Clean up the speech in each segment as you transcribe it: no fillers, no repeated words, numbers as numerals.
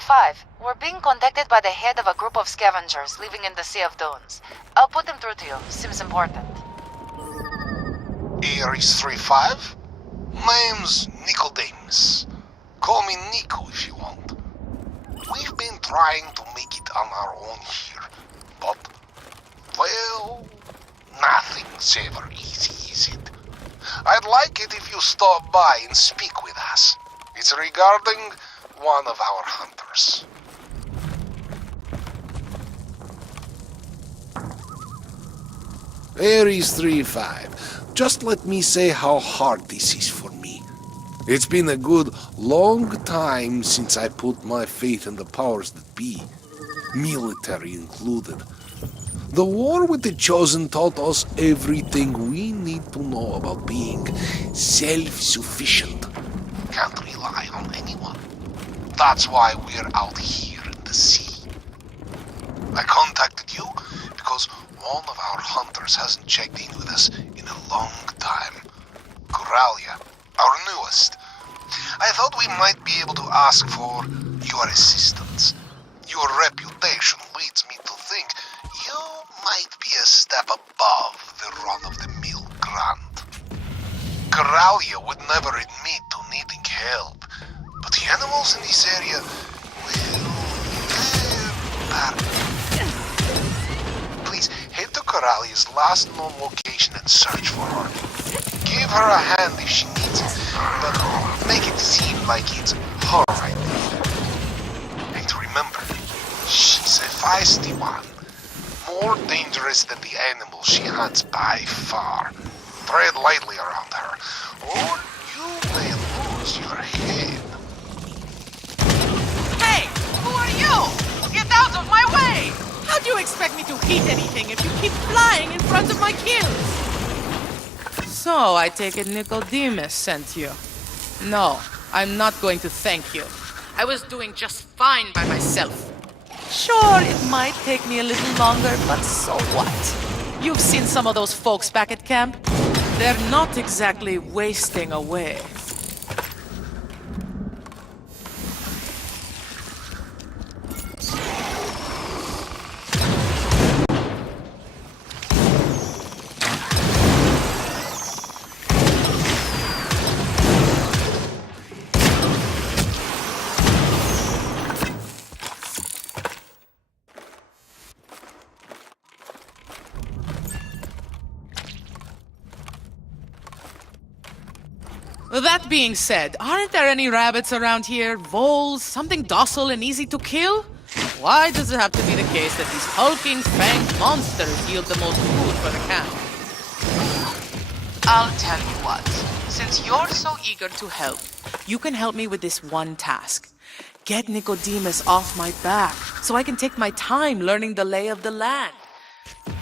3-5. We're being contacted by the head of a group of scavengers living in the Sea of Dunes. I'll put them through to you. Seems important. Ares 3-5? Name's Nicodemus. Call me Nico if you want. We've been trying to make it on our own here, but, well, nothing's ever easy, is it? I'd like it if you stop by and speak with us. It's regarding one of our hunters. Ares 3-5. Just let me say how hard this is for me. It's been a good, long time since I put my faith in the powers that be, military included. The war with the Chosen taught us everything we need to know about being self-sufficient. Can't rely on anyone. That's why we're out here in the sea. I contacted you because one of our hunters hasn't checked in with us in a long time. Coralia, our newest. I thought we might be able to ask for your assistance. Your reputation leads me to think you might be a step above the run-of-the-mill grunt. Coralia would never admit to needing help, but the animals in this area, well, they're Please, head to Coralia's last known location and search for her. Give her a hand if she needs it, but make it seem like it's her idea. And remember, she's a feisty one. More dangerous than the animals she hunts by far. Tread lightly around her, or you may lose your head. Hey! Who are you? Get out of my way! How do you expect me to hit anything if you keep flying in front of my kills? So, I take it Nicodemus sent you. No, I'm not going to thank you. I was doing just fine by myself. Sure, it might take me a little longer, but so what? You've seen some of those folks back at camp? They're not exactly wasting away. That being said, aren't there any rabbits around here? Voles? Something docile and easy to kill? Why does it have to be the case that these hulking, fanged monsters yield the most food for the camp? I'll tell you what. Since you're so eager to help, you can help me with this one task. Get Nicodemus off my back, so I can take my time learning the lay of the land.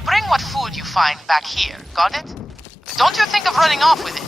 Bring what food you find back here, got it? Don't you think of running off with it?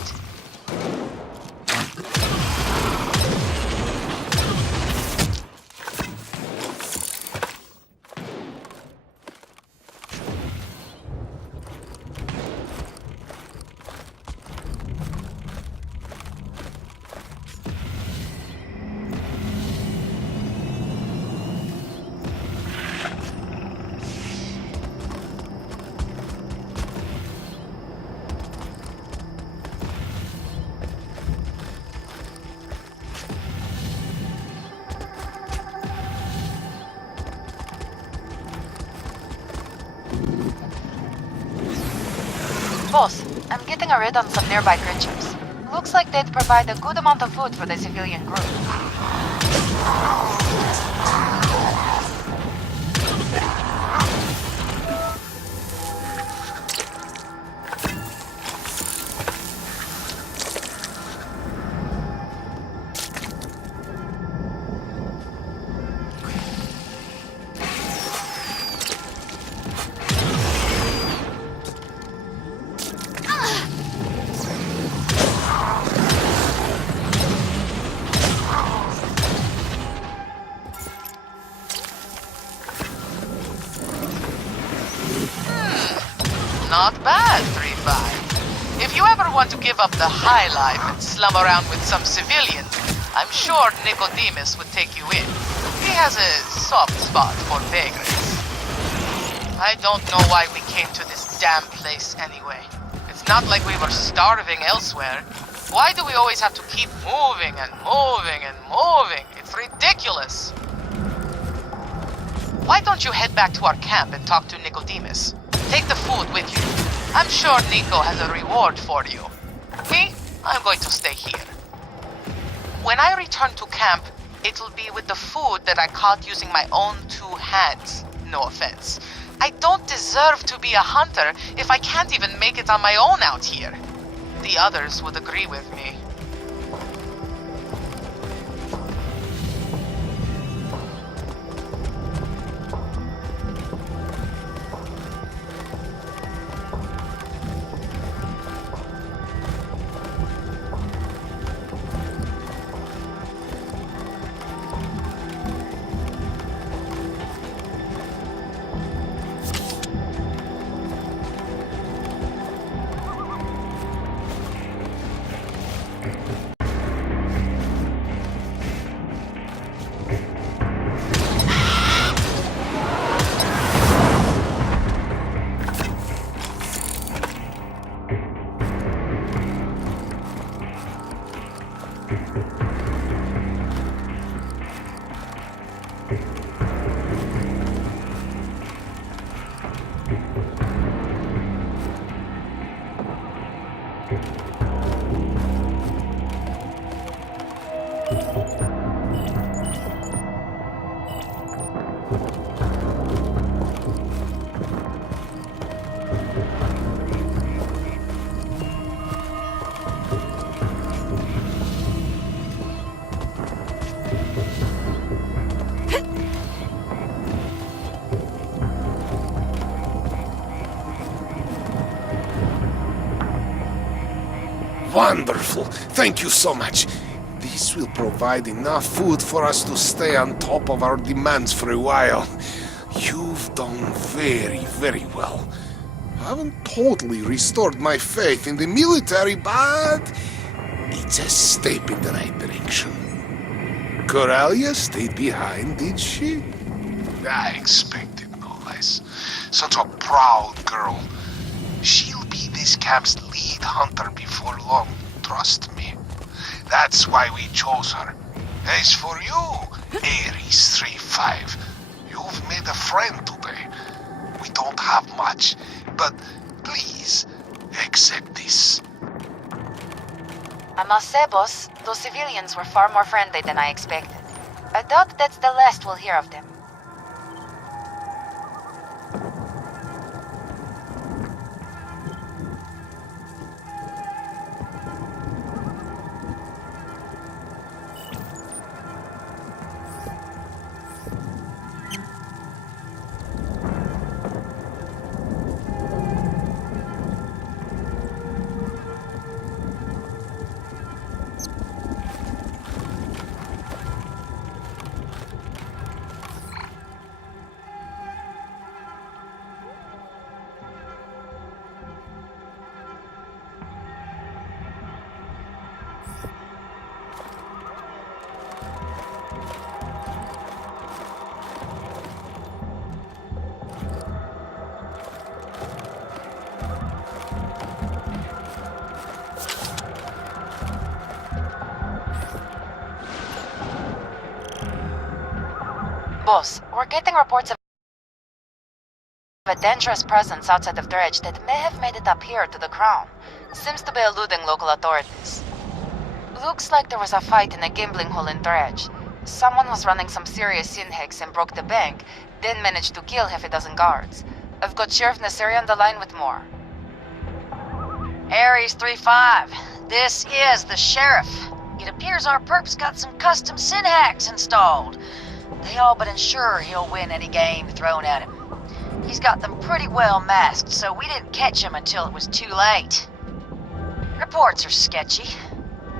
Boss, I'm getting a read on some nearby creatures. Looks like they'd provide a good amount of food for the civilian group. Not bad, 3-5. If you ever want to give up the high life and slum around with some civilians, I'm sure Nicodemus would take you in. He has a soft spot for vagrants. I don't know why we came to this damn place anyway. It's not like we were starving elsewhere. Why do we always have to keep moving and moving and moving? It's ridiculous. Why don't you head back to our camp and talk to Nicodemus? Take the food with you. I'm sure Nico has a reward for you. Me? I'm going to stay here. When I return to camp, it'll be with the food that I caught using my own 2 hands. No offense. I don't deserve to be a hunter if I can't even make it on my own out here. The others would agree with me. Wonderful. Thank you so much. This will provide enough food for us to stay on top of our demands for a while. You've done very, very well. I haven't totally restored my faith in the military, but it's a step in the right direction. Coralia stayed behind, did she? I expected no less. Such a proud girl. She'll be this camp's lead hunter before long, trust me. That's why we chose her. As for you, Ares 3-5, you've made a friend today. We don't have much, but please, accept this. I must say, boss, those civilians were far more friendly than I expected. I doubt that's the last we'll hear of them. Boss, we're getting reports of a dangerous presence outside of Dredge that may have made it up here to the Crown. Seems to be eluding local authorities. Looks like there was a fight in a gambling hall in Dredge. Someone was running some serious sin hacks and broke the bank, then managed to kill half a dozen guards. I've got Sheriff Nasseri on the line with more. Ares 3-5, this is the Sheriff. It appears our perp's got some custom sin hacks installed. They all but ensure he'll win any game thrown at him. He's got them pretty well masked, so we didn't catch him until it was too late. Reports are sketchy.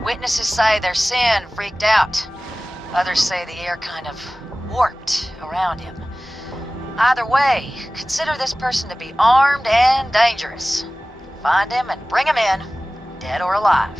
Witnesses say their sin freaked out. Others say the air kind of warped around him. Either way, consider this person to be armed and dangerous. Find him and bring him in, dead or alive.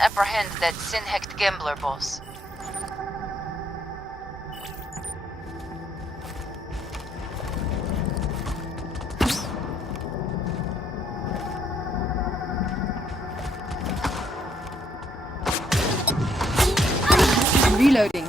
apprehend that sin-hacked gambler boss. Reloading.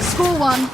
Score one.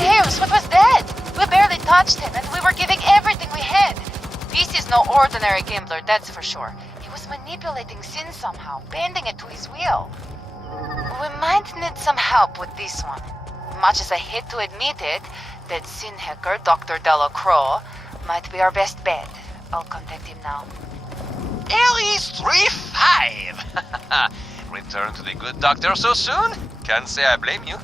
Zeus, what was that? We barely touched him, and we were giving everything we had. This is no ordinary gambler, that's for sure. He was manipulating sin somehow, bending it to his will. We might need some help with this one. Much as I hate to admit it, that sin hacker, Dr. Delacroix, might be our best bet. I'll contact him now. Aries 3-5! Return to the good doctor so soon? Can't say I blame you.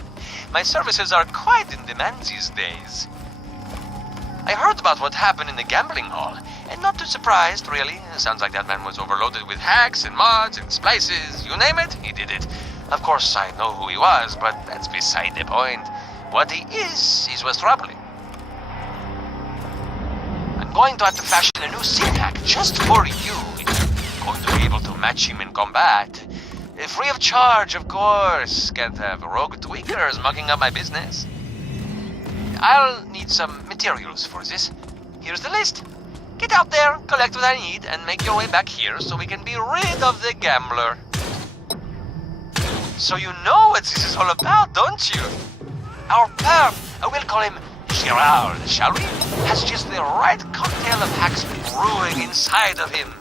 My services are quite in demand these days. I heard about what happened in the gambling hall, and not too surprised, really. Sounds like that man was overloaded with hacks and mods and splices. You name it, he did it. Of course, I know who he was, but that's beside the point. What he is what's troubling. I'm going to have to fashion a new sin hack just for you. Going to be able to match him in combat. Free of charge, of course. Can't have rogue tweakers mucking up my business. I'll need some materials for this. Here's the list. Get out there, collect what I need, and make your way back here so we can be rid of the gambler. So you know what this is all about, don't you? Our perp, we'll call him Gerard, shall we? Has just the right cocktail of hacks brewing inside of him.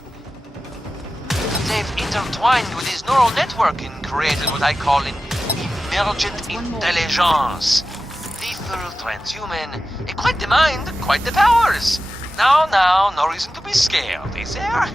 They've intertwined with his neural network and created what I call an emergent intelligence. Lethal, transhuman, quite the mind, quite the powers. Now, no reason to be scared, is there?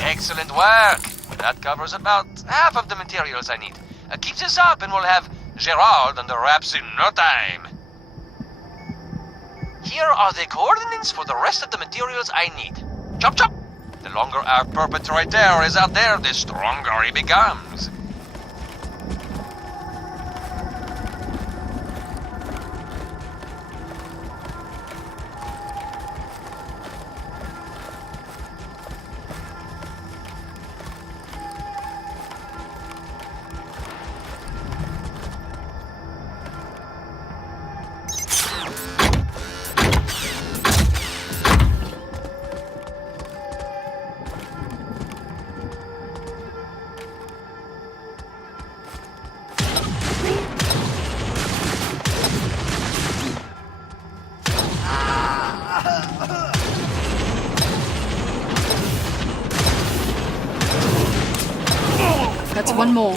Excellent work. That covers about half of the materials I need. Keep this up and we'll have Gerard under wraps in no time. Here are the coordinates for the rest of the materials I need. Chop chop! The longer our perpetrator is out there, the stronger he becomes. That's one more.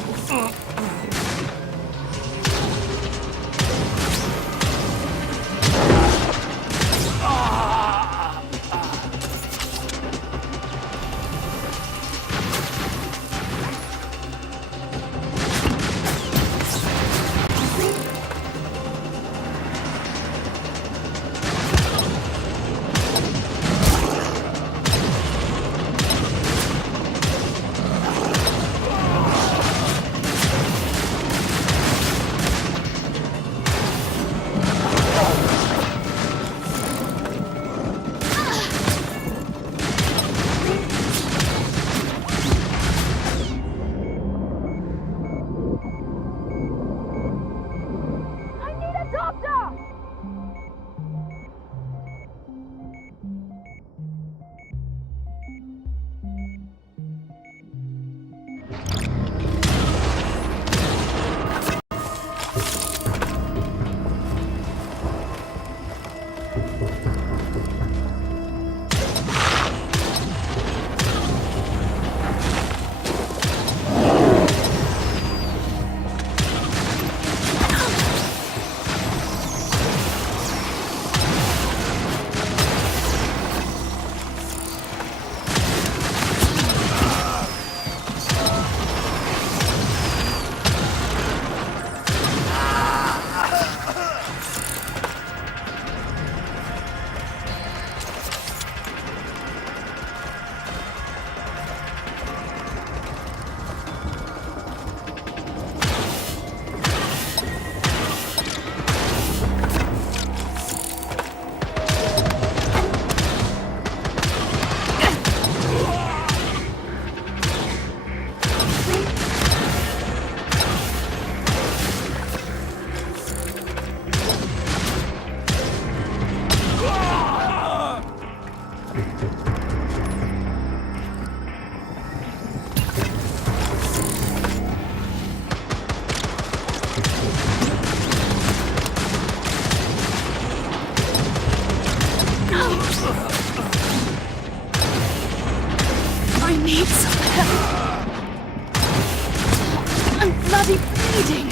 actually bleeding.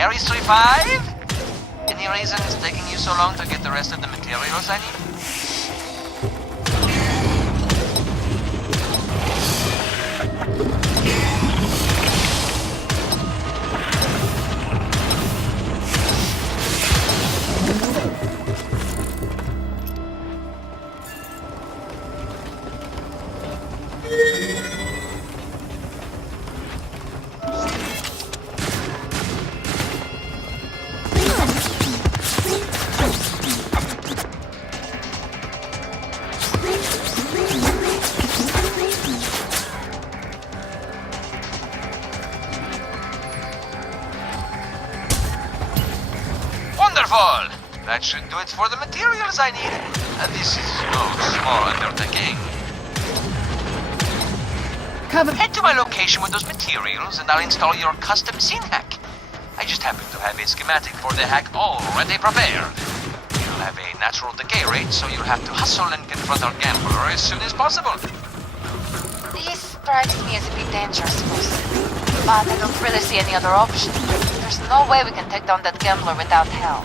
Ares 3-5? Any reason it's taking you so long to get the rest of the materials I need? Wonderful! That should do it for the materials I need. This is no small undertaking. Cover. Head to my location with those materials and I'll install your custom scene hack. I just happen to have a schematic for the hack already prepared. You'll have a natural decay rate, so you'll have to hustle and confront our gambler as soon as possible. This strikes me as a bit dangerous, boss. But I don't really see any other option. There's no way we can take down that gambler without help.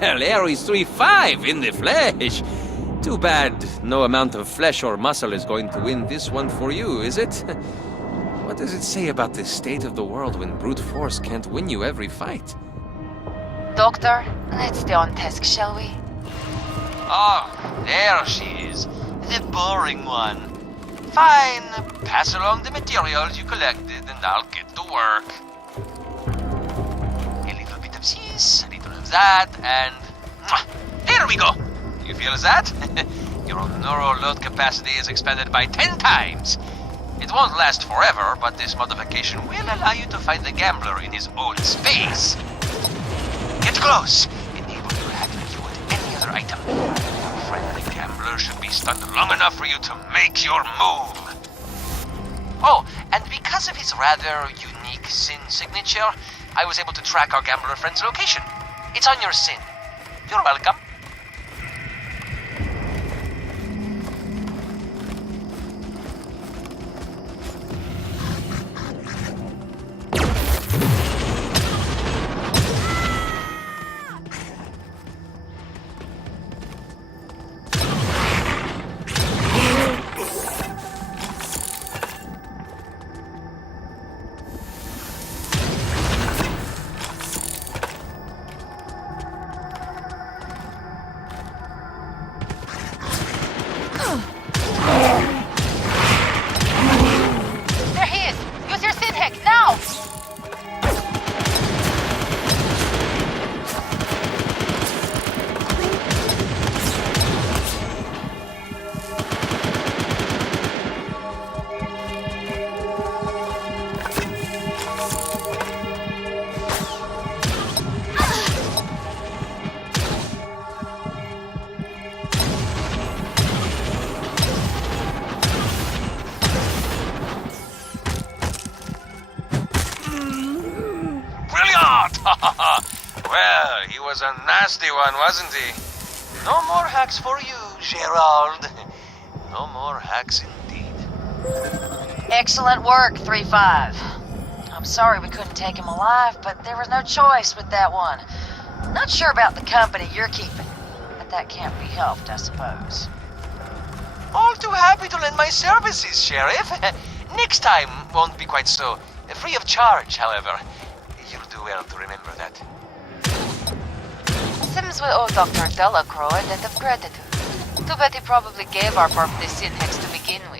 Well, Ares 3-5 in the flesh. Too bad no amount of flesh or muscle is going to win this one for you, is it? What does it say about the state of the world when brute force can't win you every fight? Doctor, let's stay on task, shall we? Oh, there she is. The boring one. Fine, pass along the materials you collected and I'll get to work. A little bit of this, a little of that, and... there we go! You feel that? Your neural load capacity is expanded by 10 times. It won't last forever, but this modification will allow you to fight the gambler in his own space. Get close! Enable your hack to view with any other item. Your friendly gambler should be stunned long enough for you to make your move. Oh, and because of his rather unique sin signature, I was able to track our gambler friend's location. It's on your sin. You're welcome. was a nasty one, wasn't he? No more hacks for you, Gerald. No more hacks indeed. Excellent work, 3-5. I'm sorry we couldn't take him alive, but there was no choice with that one. Not sure about the company you're keeping, but that can't be helped, I suppose. All too happy to lend my services, Sheriff. Next time won't be quite so free of charge, however. You'll do well to remember that. Seems we owe Dr. Delacroix a debt of gratitude. Too bad he probably gave our perp the syntax to begin with.